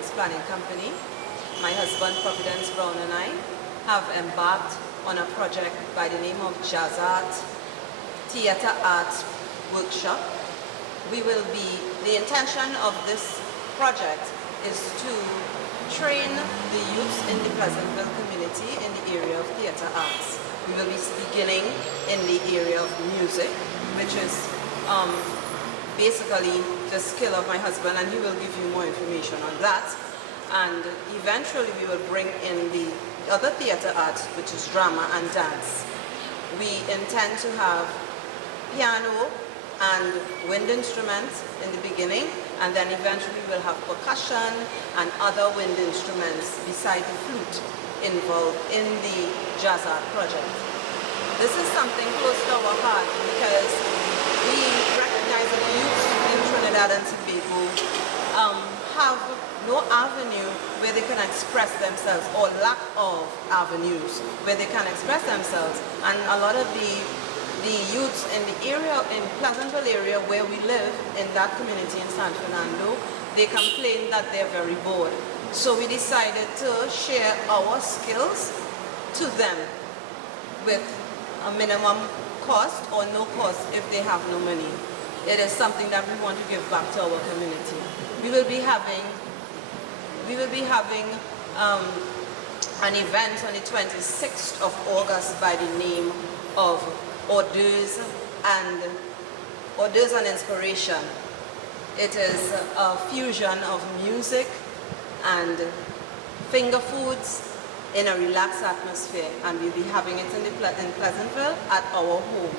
Events Planning Company. My husband, Providence Brown, and I have embarked on a project by the name of Jazz Art, Theatre Art Workshop. The intention of this project is to train the youth in the Pleasantville community in the area of theatre arts. We will be beginning in the area of music, which is basically the skill of my husband, and he will give you more information on that. And eventually we will bring in the other theatre arts, which is drama and dance. We intend to have piano and wind instruments in the beginning, and then eventually we'll have percussion and other wind instruments beside the flute involved in the Jazz Art project. This is something close to our heart because we recognize that the youth in Trinidad and Tobago have no avenue where they can express themselves, or lack of avenues where they can express themselves. And a lot of the youths in the area, in Pleasantville area where we live, in that community in San Fernando, they complain that they're very bored. So we decided to share our skills to them with a minimum cost or no cost if they have no money. It is something that we want to give back to our community. We will be having an event on the 26th of August by the name of Horsd'oeuvres and Inspiration. It is a fusion of music and finger foods in a relaxed atmosphere, and we'll be having it in Pleasantville at our home.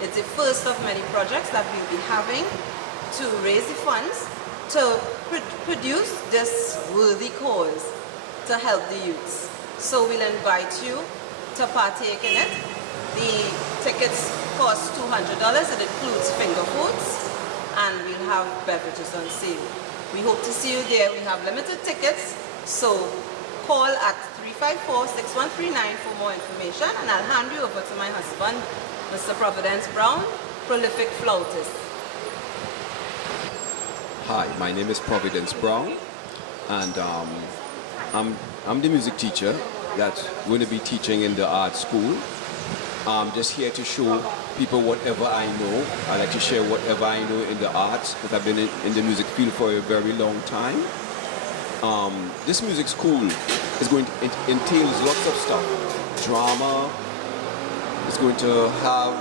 It's the first of many projects that we'll be having to raise the funds to produce this worthy cause to help the youths. So we'll invite you to partake in it. The tickets cost $200. It includes finger foods, and we'll have beverages on sale. We hope to see you there. We have limited tickets, so call at 354-6139 for more information, and I'll hand you over to my husband, Mr. Providence Brown, prolific flautist. Hi, my name is Providence Brown, and I'm the music teacher that's going to be teaching in the art school. I'm just here to show people whatever I know. I like to share whatever I know in the arts, because I've been in the music field for a very long time. This music school is going to entails lots of stuff. Drama, it's going to have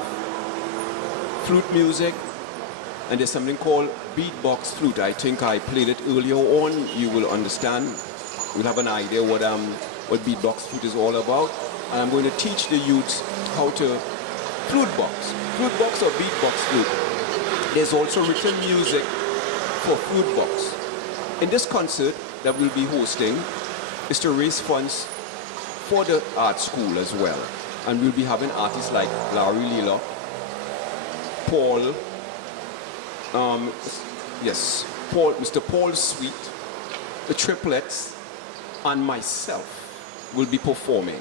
flute music, and there's something called beatbox flute. I think I played it earlier on. You will understand. You'll have an idea what beatbox flute is all about. And I'm going to teach the youths how to flute box or beatbox flute. There's also written music for flute box. In this concert that we'll be hosting is to raise funds for the art school as well. And we'll be having artists like Larry Lila, Paul, Mr. Paul Sweet, the triplets, and myself will be performing,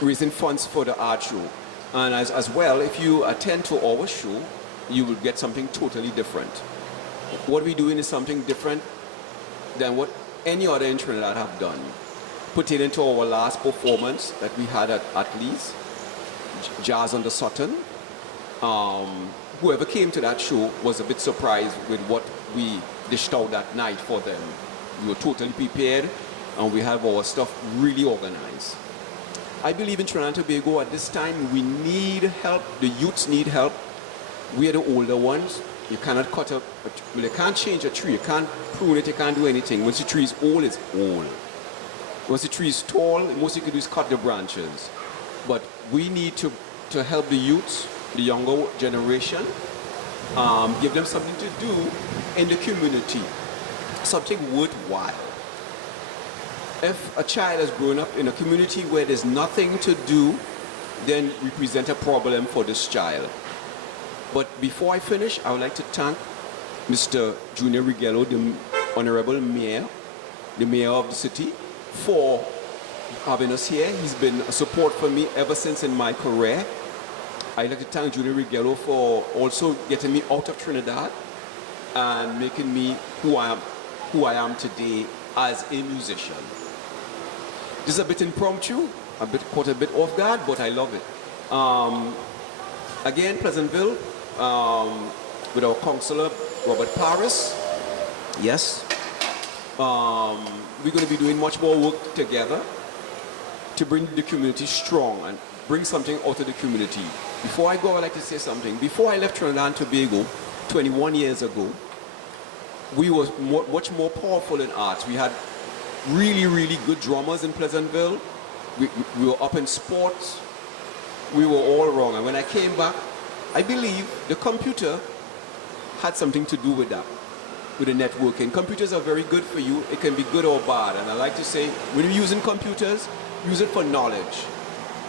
raising funds for the art show. And as well, if you attend to our show, you will get something totally different. What we're doing is something different than what any other in Trinidad have done. Pertaining to our last performance that we had at Lee's, Jazz on the Sutton, whoever came to that show was a bit surprised with what we dished out that night for them. We were totally prepared, and we have our stuff really organized. I believe in Trinidad and Tobago at this time we need help. The youths need help. We are the older ones. You cannot cut up, you can't change a tree. You can't prune it. You can't do anything. Once the tree is old, it's old. Once the tree is tall, the most you can do is cut the branches. But we need to help the youths, the younger generation, give them something to do in the community, something worthwhile. If a child has grown up in a community where there's nothing to do, then we present a problem for this child. But before I finish, I would like to thank Mr. Junior Rigello, the Honorable Mayor, the Mayor of the city, for having us here. He's been a support for me ever since in my career. I'd like to thank Junior Rigello for also getting me out of Trinidad and making me who I am who I am today as a musician. This is a bit impromptu, caught a bit off guard, but I love it. Again, Pleasantville, with our counselor, Robert Paris. Yes. We're going to be doing much more work together to bring the community strong and bring something out of the community. Before I go, I'd like to say something. Before I left Trinidad and Tobago, 21 years ago, we were much more powerful in arts. We had really, really good drummers in Pleasantville. We were up in sports. We were all wrong. And when I came back, I believe the computer had something to do with that, with the networking. Computers are very good for you. It can be good or bad. And I like to say, when you're using computers, use it for knowledge.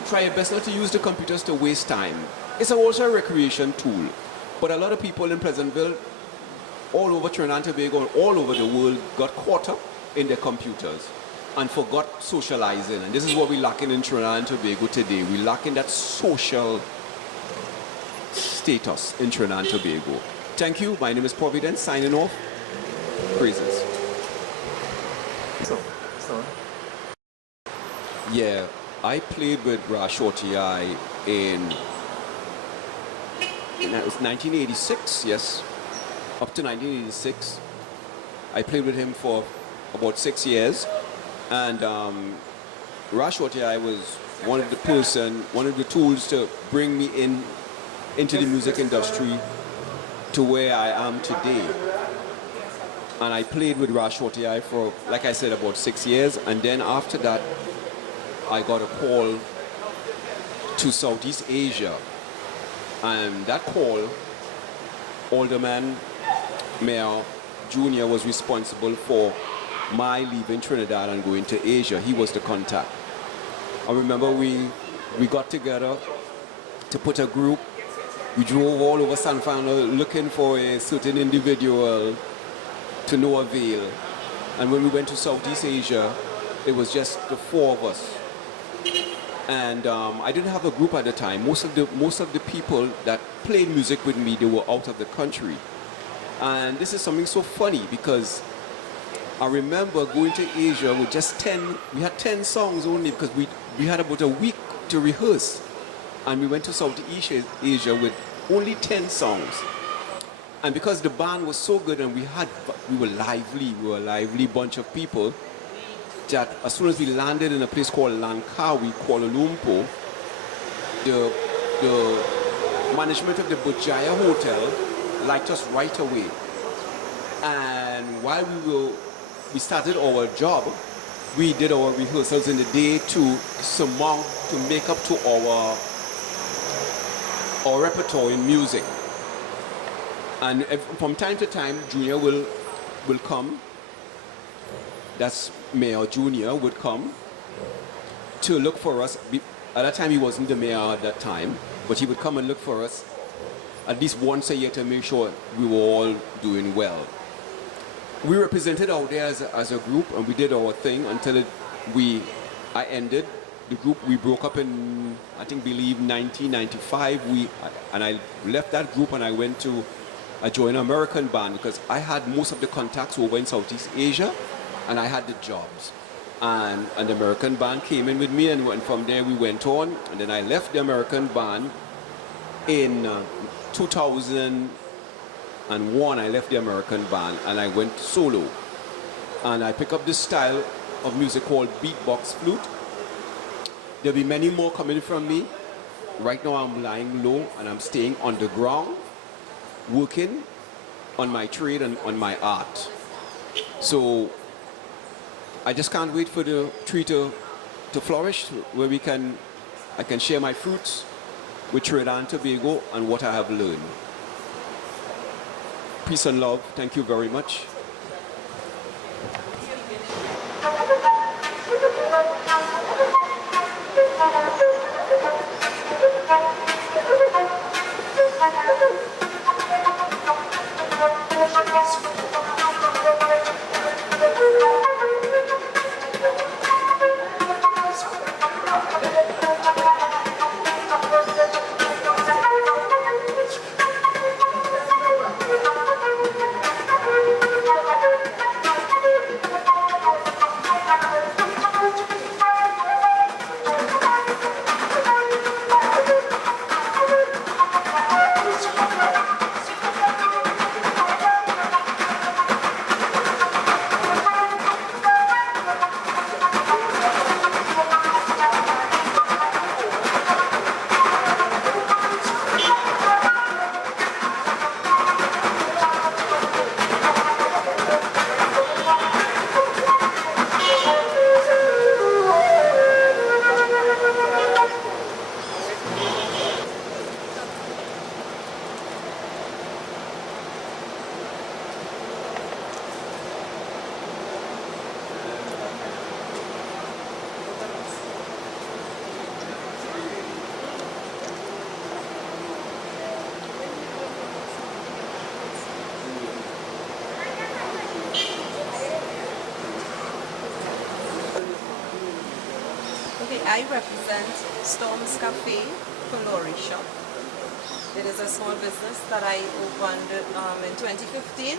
Try your best not to use the computers to waste time. It's also a recreation tool. But a lot of people in Pleasantville, all over Trinidad and Tobago, all over the world, got caught up in their computers and forgot socializing. And this is what we're lacking in Trinidad and Tobago today. We're lacking that social status in Trinidad and Tobago. Thank you. My name is Providence, signing off. Praises. Yeah, I played with Horsd'oeuvres in it was 1986, yes, up to 1986. I played with him for about 6 years, and Horsd'oeuvres was one of the tools to bring me into the music industry to where I am today. And I played with Horsd'oeuvres for, like I said, about 6 years, and then after that, I got a call to Southeast Asia. And that call, Alderman Mayor Jr. was responsible for my leaving Trinidad and going to Asia. He was the contact. I remember we got together to put a group. We drove all over San Fernando looking for a certain individual, to no avail. And when we went to Southeast Asia, it was just the four of us. And I didn't have a group at the time. Most of the people that played music with me, they were out of the country. And this is something so funny because I remember going to Asia with just 10, we had 10 songs only because we had about a week to rehearse. And we went to Southeast Asia with only 10 songs. And because the band was so good and we were a lively bunch of people, that as soon as we landed in a place called Langkawi, Kuala Lumpur, the management of the Bujaya Hotel liked us right away. And while we started our job, we did our rehearsals in the day to make up to our repertoire in music. And from time to time, Junior will come. That's Mayor Junior would come to look for us. At that time, he wasn't the mayor at that time, but he would come and look for us at least once a year to make sure we were all doing well. We represented out there as a group, and we did our thing until I ended the group. We broke up in, I believe 1995. And I left that group and I joined an American band because I had most of the contacts over in Southeast Asia. And I had the jobs. And the American band came in with me, and from there we went on. And then I left the American band in 2001. I left the American band and I went solo. And I picked up this style of music called beatbox flute. There'll be many more coming from me. Right now I'm lying low and I'm staying on the ground, working on my trade and on my art. So I just can't wait for the tree to flourish, where I can share my fruits with Trinidad and Tobago and what I have learned. Peace and love. Thank you very much. I represent Storm's Cafe Colori Shop. It is a small business that I opened in 2015,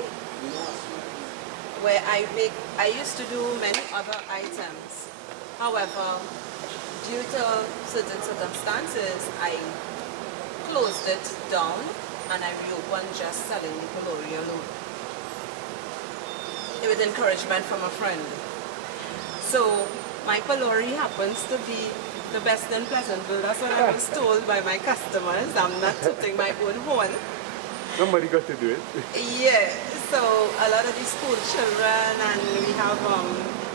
where I used to do many other items. However, due to certain circumstances, I closed it down and I reopened just selling the Colori alone. With encouragement from a friend. So my Colori happens to be the best in Pleasantville. That's what I was told by my customers. I'm not tooting my own horn. Somebody got to do it. Yeah, so a lot of the school children, and we have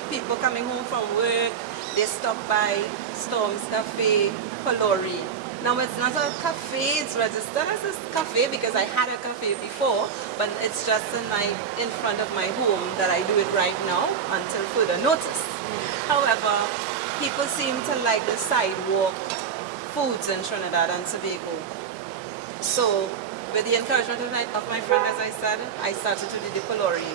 people coming home from work, they stop by Storm's Cafe Colori. Now it's not a cafe, it's registered as a cafe because I had a cafe before, but it's just in front of my home that I do it right now until further notice. However, people seem to like the sidewalk foods in Trinidad and Tobago. So with the encouragement of my friend, as I said, I started to do the Colori.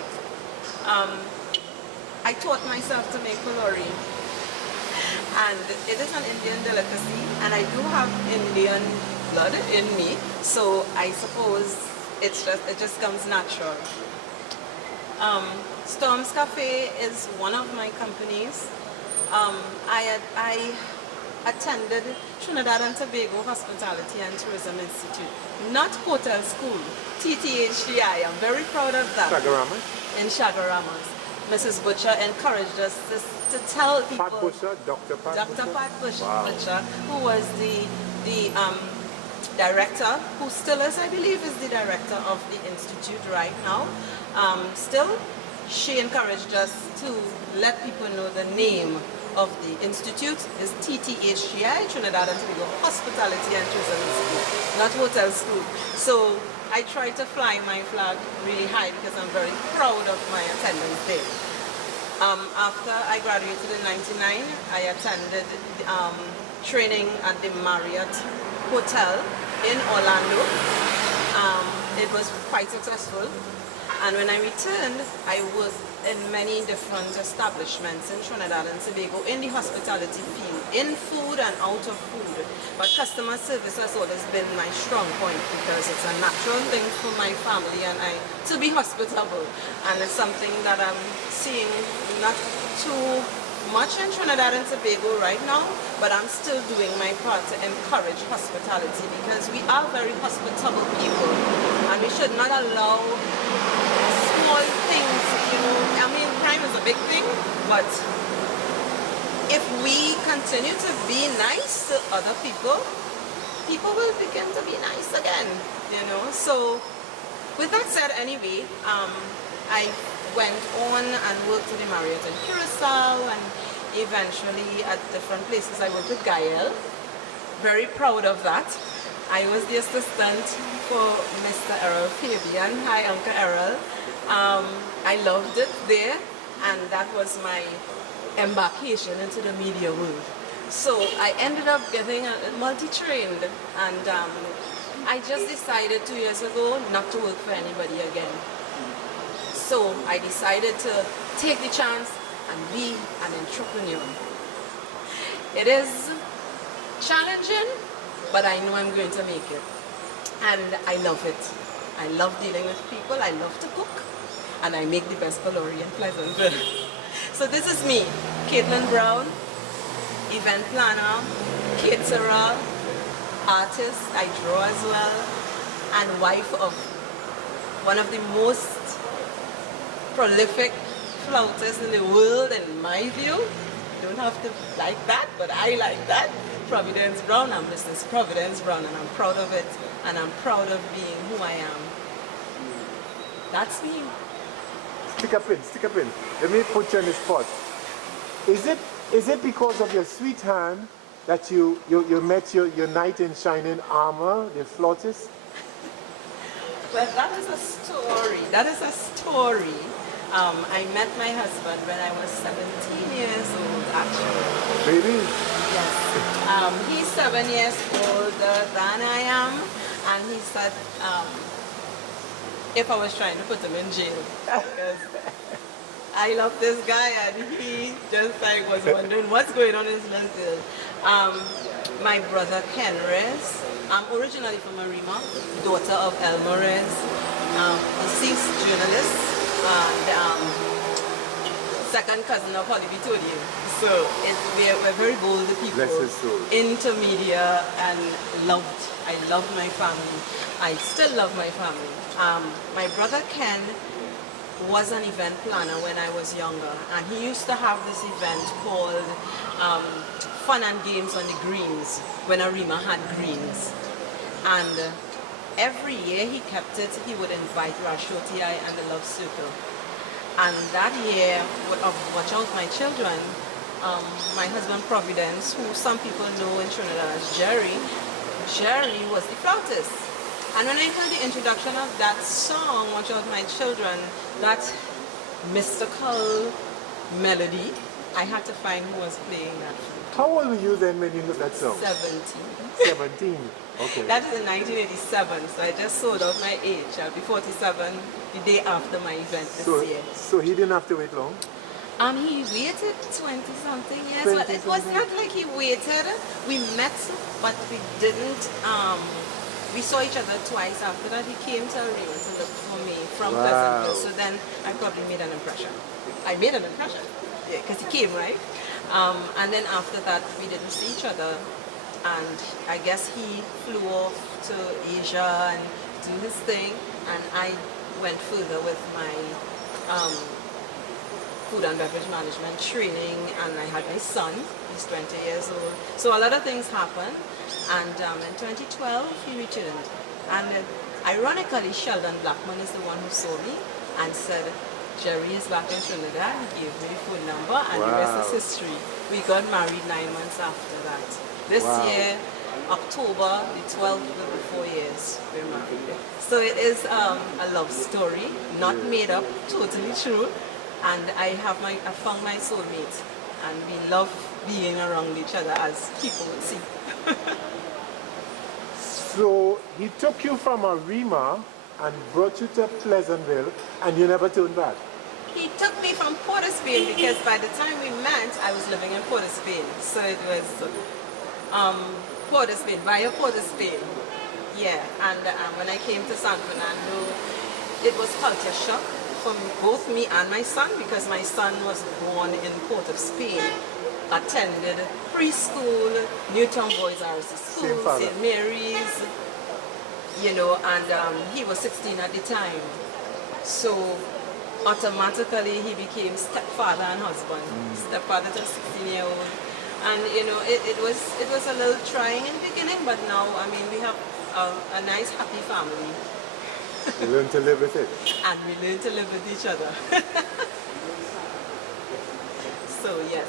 I taught myself to make Colori. And it is an Indian delicacy, and I do have Indian blood in me, so I suppose it just comes natural. Storm's Cafe is one of my companies. I attended Trinidad and Tobago Hospitality and Tourism Institute, not hotel school, TTHDI. I'm very proud of that. Shagaramas? In Shagaramas. Mrs. Butcher encouraged us to tell people. Pat Butcher, Dr. Pat Butcher? Dr. Pat Butcher, Wow. who was the director, who still is, I believe, is the director of the institute right now. Still, she encouraged us to let people know the name of the institute is TTHGI, Trinidad and Tobago Hospitality and Tourism Institute, not hotel school. So I try to fly my flag really high because I'm very proud of my attendance there. After I graduated in '99, I attended training at the Marriott Hotel in Orlando. It was quite successful. And when I returned, I worked in many different establishments in Trinidad and Tobago in the hospitality field, in food and out of food. But customer service has always been my strong point because it's a natural thing for my family and I to be hospitable. And it's something that I'm seeing not too much in Trinidad and Tobago right now, but I'm still doing my part to encourage hospitality because we are very hospitable people and we should not allow small things, you know, I mean, crime is a big thing, but if we continue to be nice to other people, people will begin to be nice again, you know. So with that said, anyway, I went on and worked with the Marriott in Curacao and eventually at different places. I worked with Gael, very proud of that. I was the assistant for Mr. Errol Fabian. Hi, Uncle Errol. I loved it there, and that was my embarkation into the media world. So I ended up getting multi-trained, and I just decided 2 years ago not to work for anybody again. So I decided to take the chance and be an entrepreneur. It is challenging, but I know I'm going to make it. And I love it. I love dealing with people, I love to cook, and I make the best Colori in Pleasantville. So this is me, Caitlin Brown, event planner, caterer, artist, I draw as well, and wife of one of the most prolific flautists in the world, in my view. You don't have to like that, but I like that. Providence Brown, I'm Mrs. Providence Brown, and I'm proud of it, and I'm proud of being who I am. That's me. Stick a pin. Let me put you on the spot. Is it because of your sweet hand that you met your knight in shining armor, the flautist? Well, that is a story. I met my husband when I was 17 years old, actually. Really? Yes. He's 7 years older than I am, and he said if I was trying to put him in jail. Because I love this guy, and he just like was wondering what's going on in his little girl. My brother Kenres, I'm originally from Arima, daughter of El Morez, deceased journalist, and second cousin of Holly Vitodian. So we're very bold people Bless his soul. into media, and I loved my family. I still love my family. My brother Ken was an event planner when I was younger, and he used to have this event called Fun and Games on the Greens, when Arima had greens. And every year he kept it, he would invite Rashoti and the Love Circle. And that year of Watch Out My Children, my husband Providence, who some people know in Trinidad as Jerry was the flautist. And when I heard the introduction of that song, Watch Out My Children, that mystical melody, I had to find who was playing that. How old were you then when you heard that song? 17. 17. Okay. That is in 1987, so I just sold out my age. I'll be 47 the day after my event this year. So he didn't have to wait long? He waited 20-something years, but it was not like he waited. We met, but we didn't. We saw each other twice after that. He came to Arima to look for me from Pleasantville, so then I probably made an impression. I made an impression, yeah, because he came, right? And then after that, we didn't see each other, and I guess he flew off to Asia and do his thing, and I went further with my food and beverage management training, and I had my son. He's 20 years old. So a lot of things happened, and in 2012 he returned. And ironically, Sheldon Blackman is the one who saw me and said, Jerry is back in Trinidad. He gave me the phone number, and the rest is history. We got married 9 months after that. This year, October the 12th, will be 4 years we're married. So it is a love story, not made up, totally true. And I found my soulmate, and we love being around each other, as people would see. So he took you from Arima and brought you to Pleasantville, and you never turned back? He took me from Port of Spain, because by the time we met, I was living in Port of Spain. So it was Port of Spain, via Port of Spain. Yeah, and when I came to San Fernando, it was culture shock for both me and my son, because my son was born in Port of Spain, attended preschool, Newtown Boys RC School, St. Mary's, you know, and he was 16 at the time. So automatically he became stepfather and husband, stepfather to a 16-year-old. And you know, it was a little trying in the beginning, but now, I mean, we have a nice, happy family. You learn to live with it. And we learn to live with each other. So yes.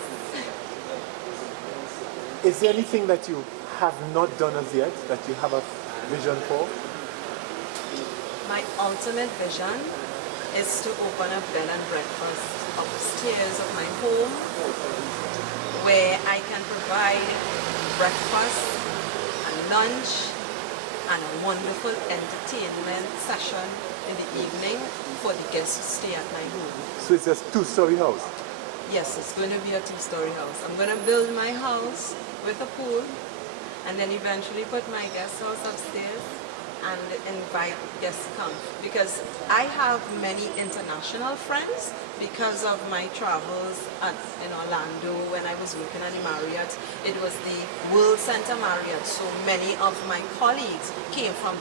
Is there anything that you have not done as yet that you have a vision for? My ultimate vision is to open a bed and breakfast upstairs of my home, where I can provide breakfast and lunch and a wonderful entertainment session in the evening for the guests who stay at my home. So it's a two-story house? Yes, it's going to be a two-story house. I'm going to build my house with a pool, and then eventually put my guest house upstairs and invite guests to come. Because I have many international friends because of my travels in Orlando when I was working at the Marriott. It was the World Center Marriott, so many of my colleagues came from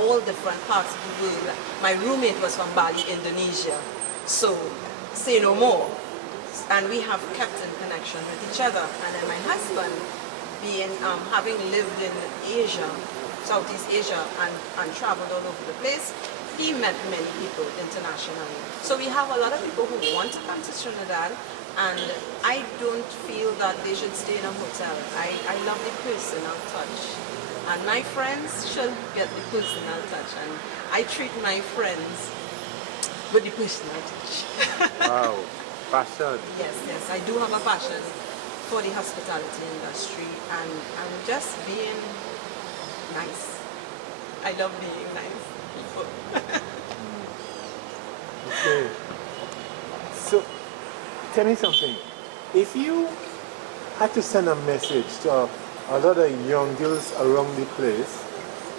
all different parts of the world. My roommate was from Bali, Indonesia, so say no more. And we have kept in connection with each other. And then my husband, having lived in Asia, Southeast Asia, and traveled all over the place, he met many people internationally. So we have a lot of people who want to come to Trinidad, and I don't feel that they should stay in a hotel. I love the personal touch. And my friends should get the personal touch, and I treat my friends with the personal touch. Wow, passion. Yes, I do have a passion for the hospitality industry, and just being nice. I love being nice people. Okay. So tell me something. If you had to send a message to a lot of young girls around the place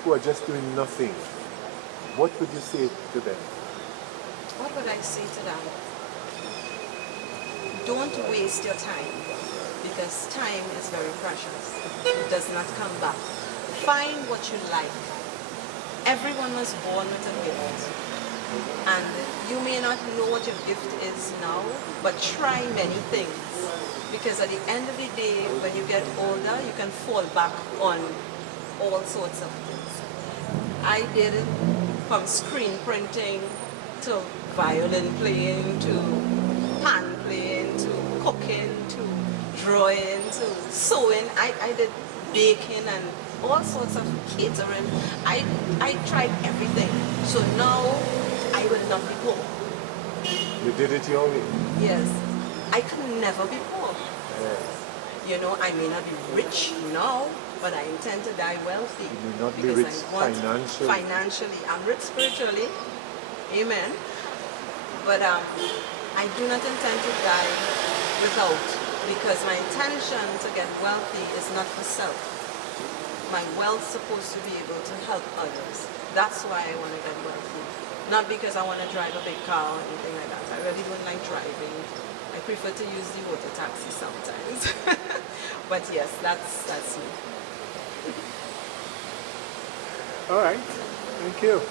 who are just doing nothing, what would you say to them? What would I say to them? Don't waste your time, because time is very precious. It does not come back. Find what you like. Everyone was born with a gift. And you may not know what your gift is now, but try many things. Because at the end of the day, when you get older, you can fall back on all sorts of things. I did it from screen printing to violin playing to pan playing to cooking to drawing to sewing. I did baking and all sorts of catering. I tried everything. So now I will not be poor. You did it your way. Yes. I could never be poor. Yes. You know, I may not be rich now, but I intend to die wealthy. You may not be because rich I want financially. Financially. I'm rich spiritually. Amen. But I do not intend to die without, because my intention to get wealthy is not for self. My wealth's supposed to be able to help others. That's why I want to get wealthy. Not because I want to drive a big car or anything like that. I really don't like driving. I prefer to use the water taxi sometimes. But yes, that's me. All right. Thank you.